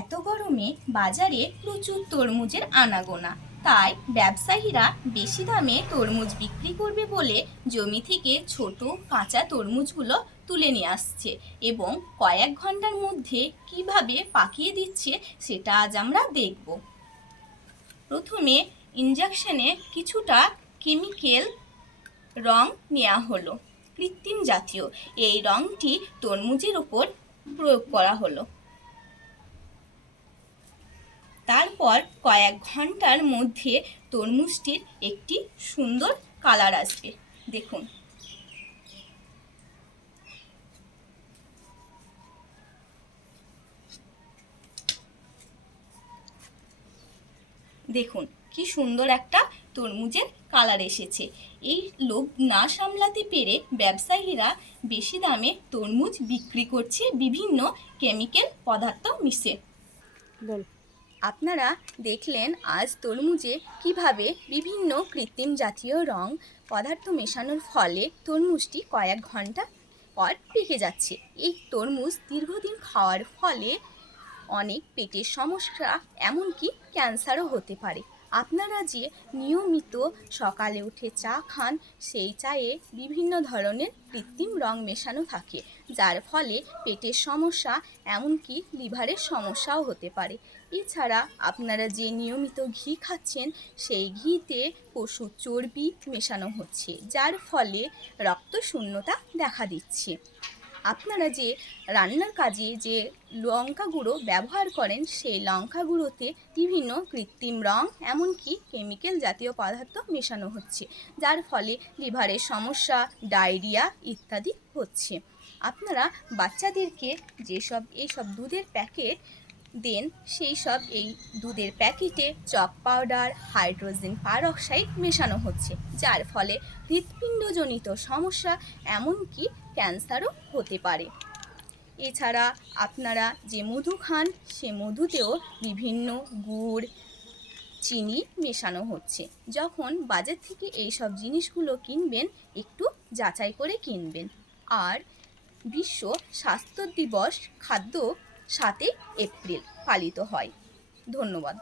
এত গরমে বাজারে প্রচুর তরমুজের আনাগোনা, তাই ব্যবসায়ীরা বেশি দামে তরমুজ বিক্রি করবে বলে জমি থেকে ছোট কাঁচা তরমুজগুলো তুলে নিয়ে আসছে এবং কয়েক ঘন্টার মধ্যে কিভাবে পাকিয়ে দিচ্ছে সেটা আজ আমরা দেখব। প্রথমে ইনজেকশনে কিছুটা কেমিক্যাল রং নেওয়া হলো, কৃত্রিম জাতীয়। এই রংটি তরমুজের উপর প্রয়োগ করা হলো। তারপর কয়েক ঘন্টার মধ্যে তরমুজটির একটি সুন্দর কালার আসবে। দেখুন, দেখুন কি সুন্দর একটা তরমুজের কালার এসেছে। এই লোভ না সামলাতে পেরে ব্যবসায়ীরা বেশি দামে তরমুজ বিক্রি করছে বিভিন্ন কেমিক্যাল পদার্থ মিশে। আপনারা দেখলেন আজ তরমুজে কিভাবে বিভিন্ন কৃত্রিম জাতীয় রং পদার্থ মেশানোর ফলে তরমুজটি কয়েক ঘন্টা পর পেকে যাচ্ছে। এই তরমুজ দীর্ঘদিন খাওয়ার ফলে অনেক পেটের সমস্যা, এমনকি ক্যান্সারও হতে পারে। আপনারা যে নিয়মিত সকালে উঠে চা খান, সেই চায়ে বিভিন্ন ধরনের কৃত্রিম রং মেশানো থাকে, যার ফলে পেটের সমস্যা, এমনকি লিভারের সমস্যাও হতে পারে। এছাড়া আপনারা যে নিয়মিত ঘি খাচ্ছেন, সেই ঘিতে পশুর চর্বি মেশানো হচ্ছে, যার ফলে রক্তশূন্যতা দেখা দিচ্ছে। আপনারা যে রান্নার কাজে যে লঙ্কা গুঁড়ো ব্যবহার করেন, সেই লঙ্কা গুঁড়োতে বিভিন্ন কৃত্রিম রং, এমনকি কেমিক্যাল জাতীয় পদার্থ মেশানো হচ্ছে, যার ফলে লিভারের সমস্যা, ডায়রিয়া ইত্যাদি হচ্ছে। আপনারা বাচ্চাদেরকে এইসব দুধের প্যাকেট দেন, সেই সব এই দুধের প্যাকেটে চক পাউডার, হাইড্রোজেন পারঅক্সাইড মেশানো হচ্ছে, যার ফলে হৃৎপিণ্ডজনিত সমস্যা, এমনকি ক্যান্সারও হতে পারে। এছাড়া আপনারা যে মধু খান, সে মধুতেও বিভিন্ন গুড়, চিনি মেশানো হচ্ছে। যখন বাজার থেকে এই সব জিনিসগুলো কিনবেন, একটু যাচাই করে কিনবেন। আর বিশ্ব স্বাস্থ্য দিবস খাদ্য 7 এপ্রিল পালিত হয়। ধন্যবাদ।